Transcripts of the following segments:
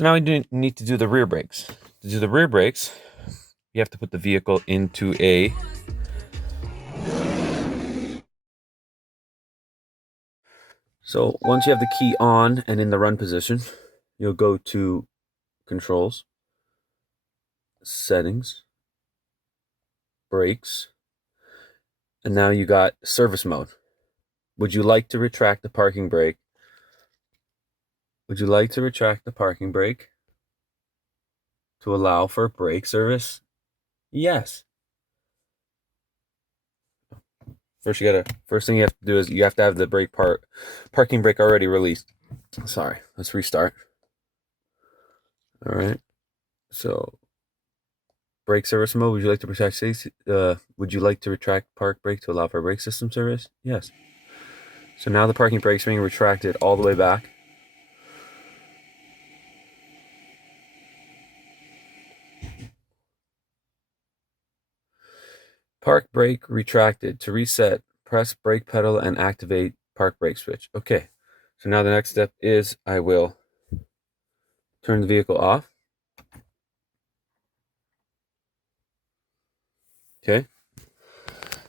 So now we need to do the rear brakes. To do the rear brakes, you have to put the vehicle into a So once you have the key on and in the run position, you'll go to controls, settings, brakes, and now you got service mode. Would you like to retract the parking brake? Would you like to retract the parking brake to allow for brake service? Yes. First thing you have to do is you have to have the parking brake already released. Sorry, let's restart. All right. So brake service mode. Would you like to would you like to retract park brake to allow for brake system service? Yes. So now the parking brake's being retracted all the way back. Park brake retracted. To reset, press brake pedal and activate park brake switch. Okay. So now the next step is I will turn the vehicle off. Okay.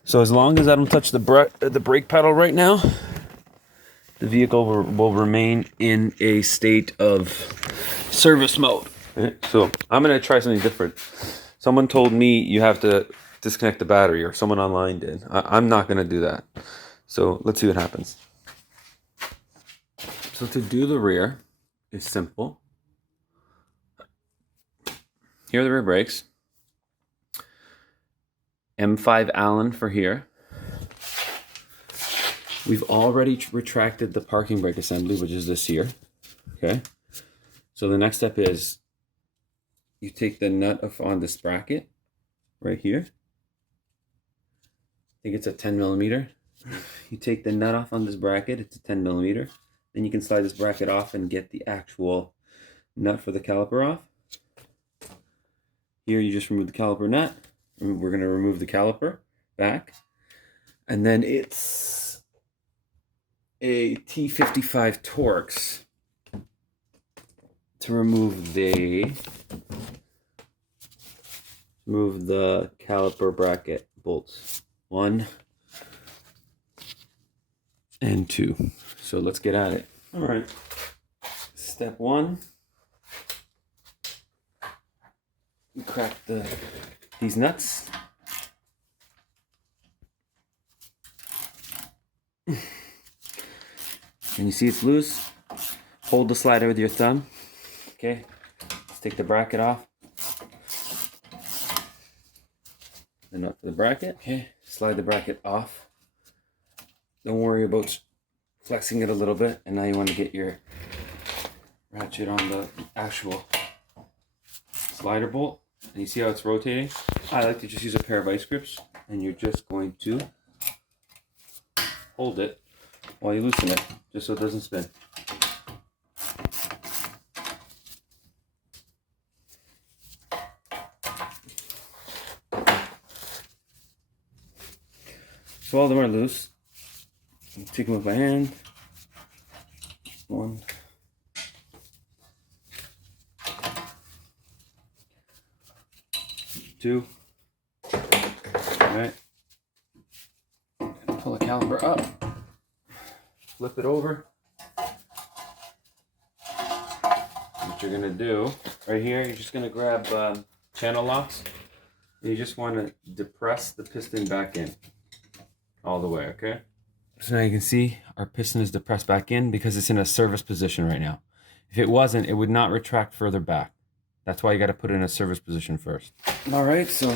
So as long as I don't touch the brake pedal right now, the vehicle will remain in a state of service mode. Right? So I'm going to try something different. Someone told me you have to disconnect the battery, or someone online did. I'm not going to do that. So let's see what happens. So to do the rear is simple. Here are the rear brakes. M5 Allen for here. We've already retracted the parking brake assembly, which is this here. Okay. So the next step is you take the nut off on this bracket right here. I think it's a 10 millimeter. You take the nut off on this bracket, it's a 10 millimeter. Then you can slide this bracket off and get the actual nut for the caliper off. Here you just remove the caliper nut. We're going to remove the caliper back. And then it's a T55 Torx to remove the caliper bracket bolts. 1 and 2. So let's get at it. All right. Step 1. You crack these nuts. And you see it's loose. Hold the slider with your thumb. Okay. Let's take the bracket off. The nut for the bracket. Okay. Slide the bracket off. Don't worry about flexing it a little bit. And now you want to get your ratchet on the actual slider bolt. And you see how it's rotating? I like to just use a pair of vice grips. And you're just going to hold it while you loosen it, just so it doesn't spin. So all of them are loose. I'm taking with my hand. 1, 2. Alright. Pull the caliper up. Flip it over. What you're gonna do right here, you're just gonna grab channel locks. And you just want to depress the piston back in all the way, okay? So now you can see our piston is depressed back in because it's in a service position right now. If it wasn't, it would not retract further back. That's why you got to put it in a service position first. All right, so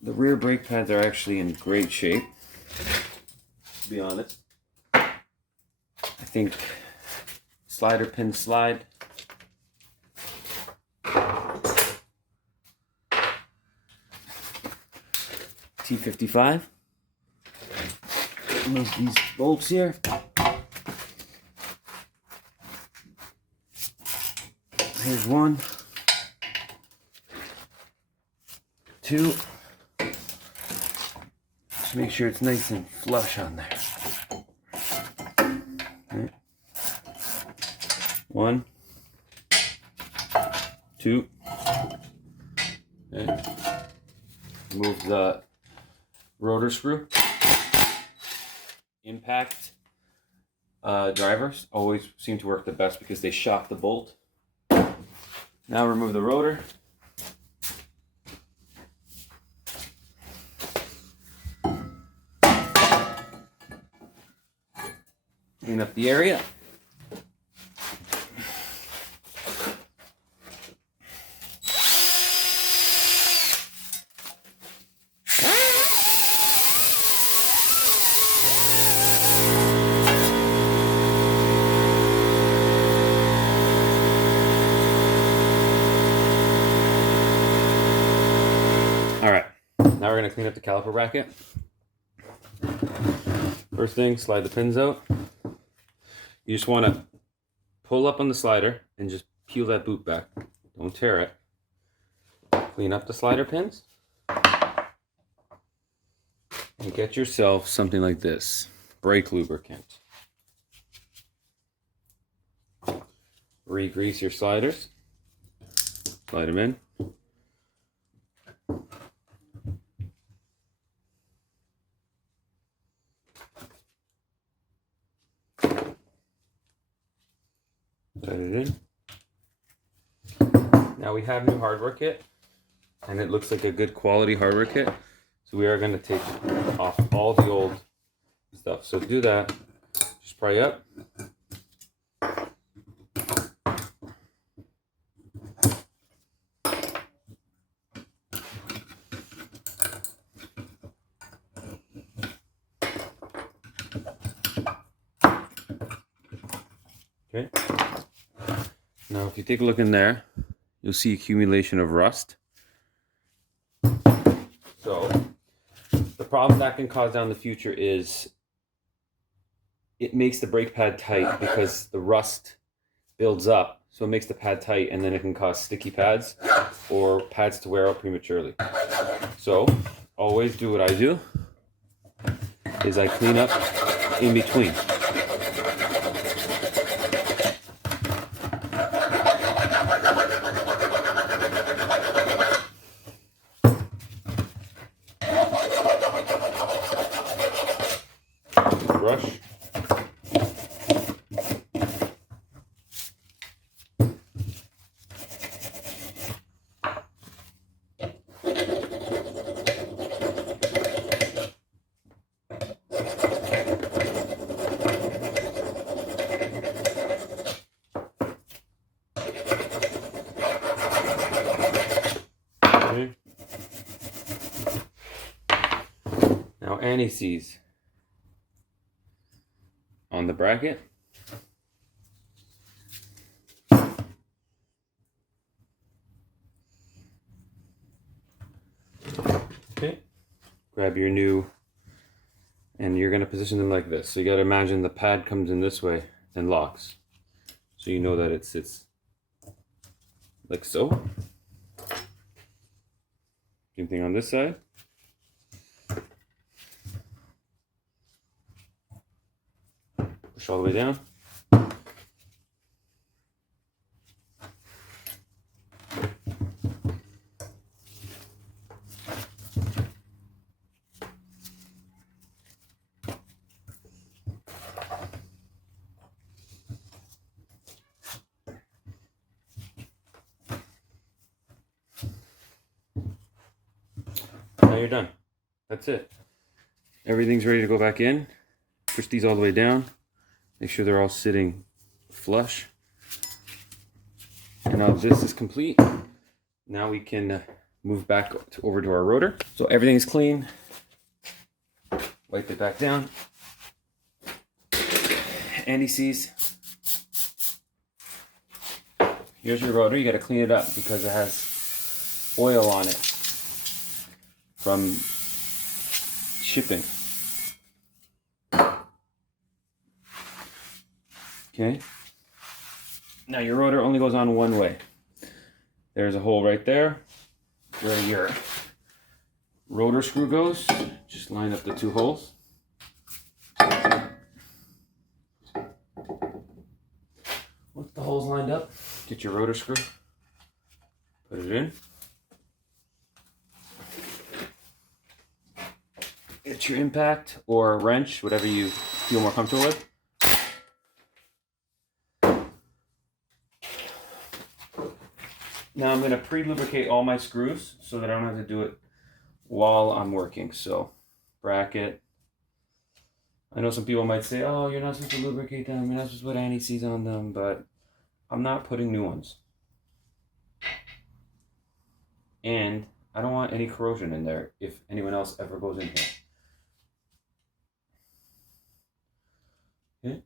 the rear brake pads are actually in great shape, to be honest. I think slider pin slide. T55. Remove these bolts here. Here's 1, 2. Just make sure it's nice and flush on there. Okay. 1, 2. Okay. Move the rotor screw. Impact drivers always seem to work the best because they shock the bolt. Now remove the rotor. Clean up the area. All right, now we're gonna clean up the caliper bracket. First thing, slide the pins out. You just wanna pull up on the slider and just peel that boot back. Don't tear it. Clean up the slider pins. And get yourself something like this, brake lubricant. Re-grease your sliders. Slide them in. Set it in. Now we have new hardware kit, and it looks like a good quality hardware kit. So we are going to take off all the old stuff. So to do that, just pry up. Okay. Now if you take a look in there, you'll see accumulation of rust. So the problem that can cause down the future is it makes the brake pad tight because the rust builds up. So it makes the pad tight, and then it can cause sticky pads or pads to wear out prematurely. So always do what I do, is I clean up in between. Brush. Okay. Now anti-seize on the bracket. Okay. Grab your new, and you're going to position them like this. So you got to imagine the pad comes in this way and locks. So you know that it sits like so. Same thing on this side. Push all the way down. Now you're done. That's it. Everything's ready to go back in. Push these all the way down. Make sure they're all sitting flush. And now this is complete. Now we can move back over to our rotor. So everything's clean. Wipe it back down. Anti-seize. Here's your rotor. You got to clean it up because it has oil on it from shipping. Okay. Now your rotor only goes on one way. There's a hole right there where your rotor screw goes. Just line up the two holes. holes lined up. Get your rotor screw. Put it in. Get your impact or wrench, whatever you feel more comfortable with. Now I'm going to pre-lubricate all my screws so that I don't have to do it while I'm working. So, bracket. I know some people might say, oh, you're not supposed to lubricate them, you're not supposed to put anti-seize on them, but I'm not putting new ones. And I don't want any corrosion in there if anyone else ever goes in here. Okay.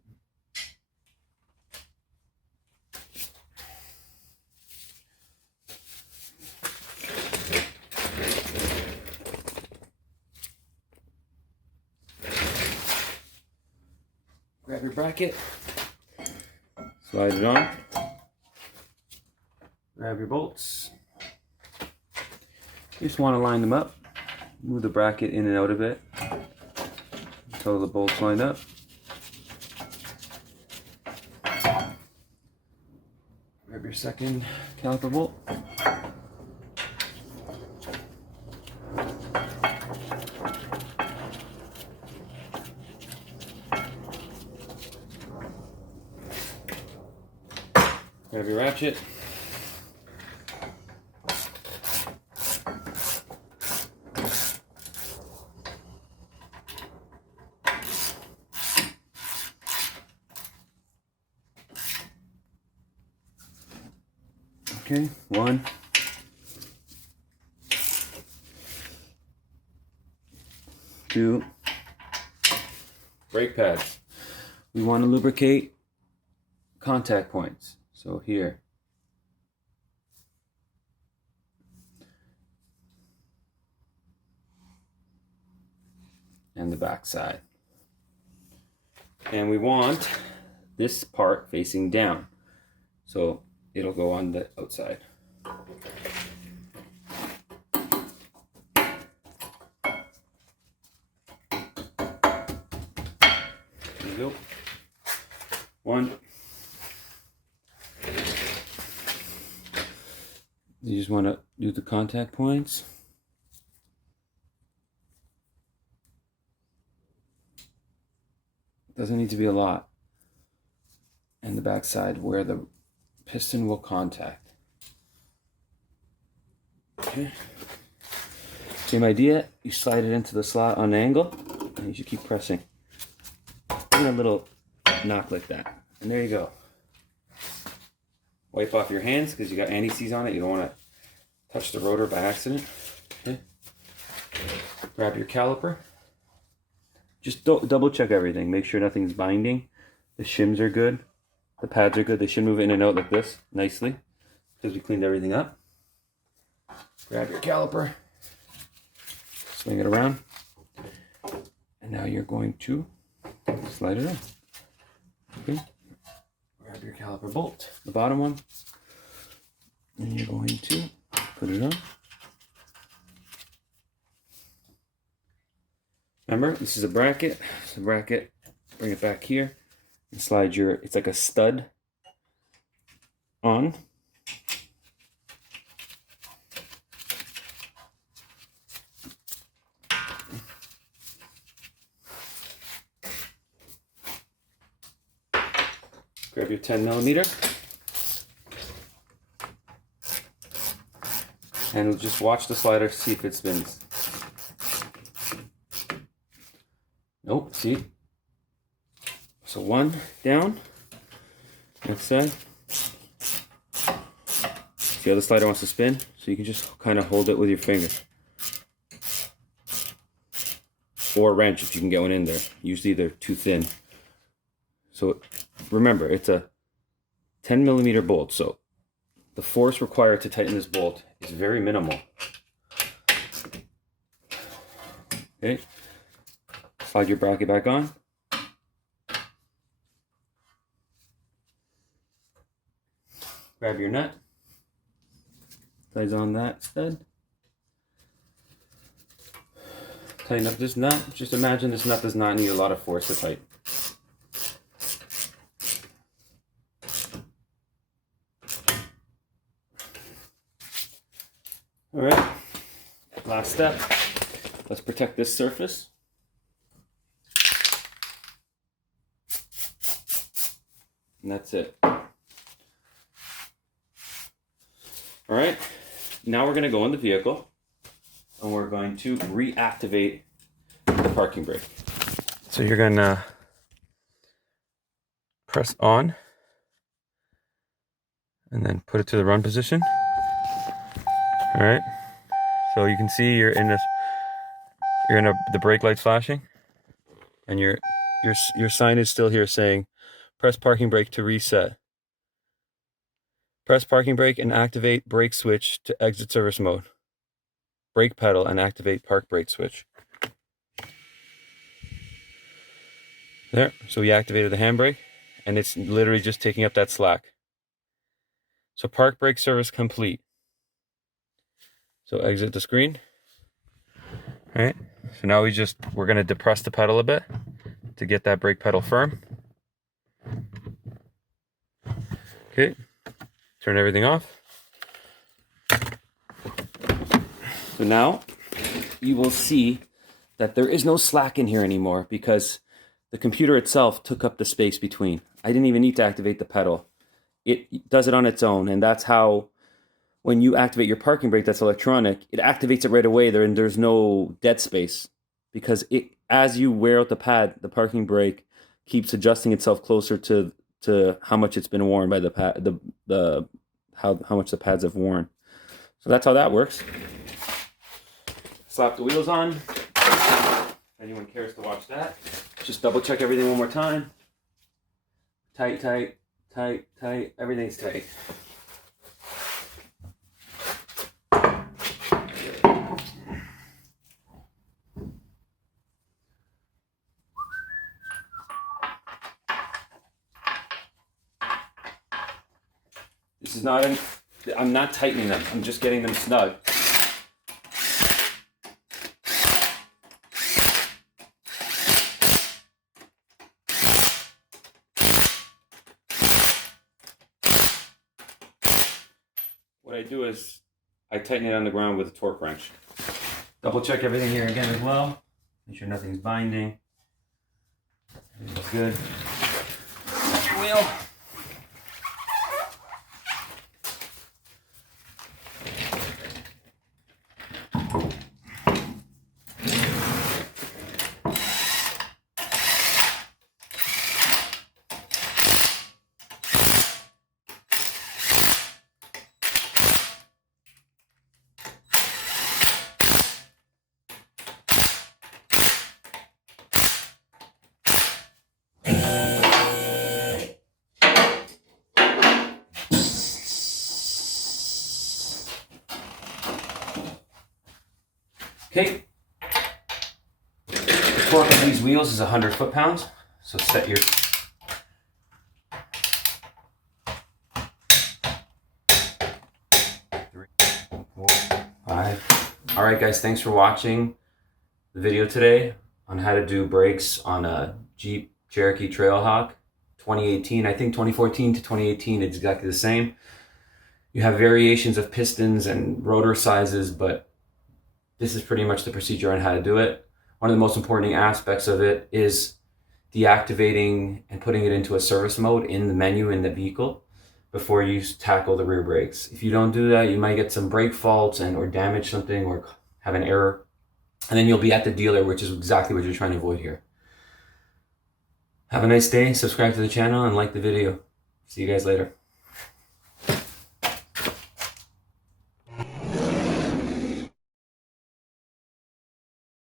Grab your bracket, slide it on, grab your bolts. You just want to line them up, move the bracket in and out a bit until the bolts line up. Grab your second caliper bolt. Grab your ratchet. Okay, 1, 2, brake pads. We want to lubricate contact points. So here. And the back side. And we want this part facing down. So it'll go on the outside. There you go. 1. You just want to do the contact points. Doesn't need to be a lot. And the back side where the piston will contact. Okay. Same idea. You slide it into the slot on an angle, and you should keep pressing. And a little knock like that. And there you go. Wipe off your hands because you got anti-seize on it. You don't want to touch the rotor by accident. Okay. Grab your caliper. Just double check everything. Make sure nothing's binding. The shims are good. The pads are good. They should move in and out like this nicely because we cleaned everything up. Grab your caliper. Swing it around. And now you're going to slide it on. Okay. Grab your caliper bolt, the bottom one, and you're going to put it on. Remember, this is a bracket. It's a bracket. Bring it back here and slide your, it's like a stud on. Grab your 10mm and we'll just watch the slider, see if it spins. Nope, see? So 1 down, next side. See how the slider wants to spin? So you can just kind of hold it with your finger. Or a wrench if you can get one in there. Usually they're too thin. So remember, it's a 10mm bolt, so the force required to tighten this bolt is very minimal. Okay, slide your bracket back on. Grab your nut. Slides on that stud. Tighten up this nut. Just imagine this nut does not need a lot of force to tighten. All right, last step. Let's protect this surface. And that's it. All right, now we're going to go in the vehicle and we're going to reactivate the parking brake. So you're going to press on and then put it to the run position. All right, so you can see you're in the brake light's flashing, and your sign is still here saying press parking brake to reset. Press parking brake and activate brake switch to exit service mode. Brake pedal and activate park brake switch. There, so we activated the handbrake, and it's literally just taking up that slack. So park brake service complete. So exit the screen. All right, so now we're gonna depress the pedal a bit to get that brake pedal firm. Okay, turn everything off. So now you will see that there is no slack in here anymore because the computer itself took up the space between. I didn't even need to activate the pedal. It does it on its own, and that's how when you activate your parking brake that's electronic, it activates it right away there, and there's no dead space because as you wear out the pad, the parking brake keeps adjusting itself closer to how much it's been worn by the pad, how much the pads have worn. So that's how that works. Slap the wheels on. If anyone cares to watch that, just double check everything one more time. Tight, tight, tight, tight. Everything's tight. This is not I'm not tightening them. I'm just getting them snug. What I do is I tighten it on the ground with a torque wrench. Double check everything here again as well. Make sure nothing's binding. Everything's good. Your wheel. Okay, the torque of these wheels is 100 foot-pounds, so set your... 3, 4, 5. Alright guys, thanks for watching the video today on how to do brakes on a Jeep Cherokee Trailhawk 2018. I think 2014 to 2018 it's exactly the same. You have variations of pistons and rotor sizes, but this is pretty much the procedure on how to do it. One of the most important aspects of it is deactivating and putting it into a service mode in the menu in the vehicle before you tackle the rear brakes. If you don't do that, you might get some brake faults or damage something or have an error. And then you'll be at the dealer, which is exactly what you're trying to avoid here. Have a nice day, subscribe to the channel, and like the video. See you guys later.